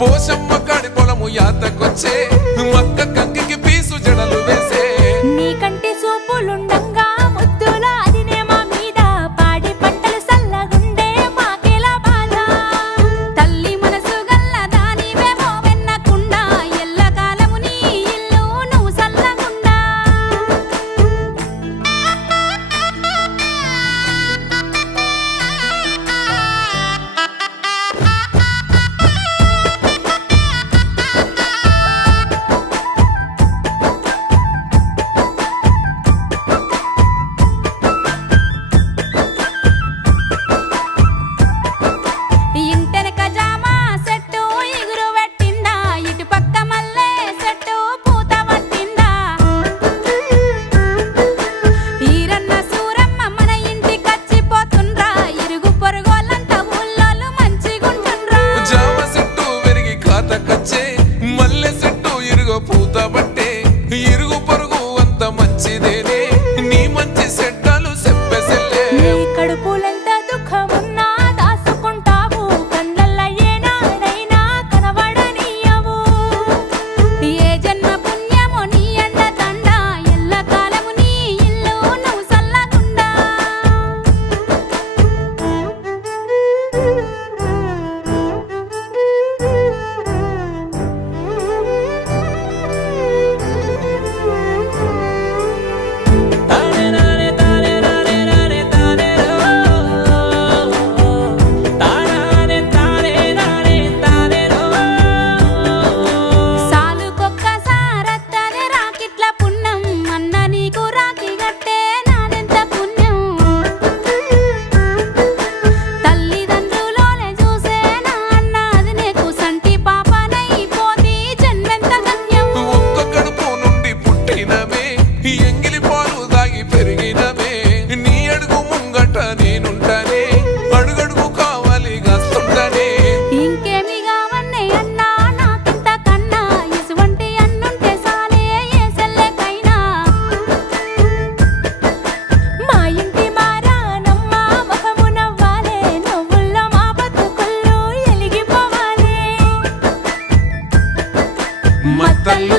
పోషమ్మ కాడి పొలము యాతకొచ్చే మక్క కంకికి పీసు జడలు వేసే నీకంటే సూపులుండంగా ముద్దుల అదినే మా మీద పాడి పంటలు సల్లగుండే మాకేలా బాధ తల్లి మనసు గల్ల దానివేమో వెన్నకుండా ఎల్లకాలము నీ ఇల్లు నువ్వు సల్లగుండా ఇంటెనక జామ చెట్టు ఎగురు పెట్టిందా ఇటు పక్క మల్లె చెట్టు పూత పట్టిందా ఈరన్న సూరమ్మ మన ఇంటికొచ్చిపోతుండ్రా ఇరుగు పొరుగోళ్ళంతా ఊళ్ళోళ్ళు మంచిగుంటుండ్రా జామ చెట్టు పెరిగి కాతకొచ్చే మల్లె చెట్టు ఇరుగో పూత పట్టే ఇరుగు పొరుగు అంత మంచిదేనే నీ మంచి చెడ్డలు చెప్పెసెల్లే నీ కడుపులెంత దుఃఖమున్నా దాసుకుంటావు కళ్ళల్ల ఏనాడైనా కనబడనీయవు ఏ జన్మ పుణ్యమో నీ అండ దండ ఎల్లకాలము నీ ఇల్లు నువ్వు సల్లగుండా సాలుకొక్కసారత్తది రాకిట్ల పుణ్యం అన్న నీకు రాకి గట్టే నాదెంత పుణ్యం తల్లిదండ్రులోనే చూసేనా అన్న అది నీకు సంటి పాపనైపోతి జన్మెంత ధన్యం ఒక్క కడుపు నుండి పుట్టినమే ఎంగిలి పాలు దాగి పెరిగినమే నీ అడుగు ముంగట నేనుంటానే అడుగడుగు కావాలి గస్తుంటనే ఇంకేమి కావన్నే అన్నా నాకింత కన్నా ఇసువంటి అన్నుంటే సాలే ఏ సెల్లెకైనా మా ఇంటి మారానమ్మ ముఖము నవ్వాలే నవ్వుల్లో మా బతుకుల్లో ఎలిగిపోవాలే మత్తల్లు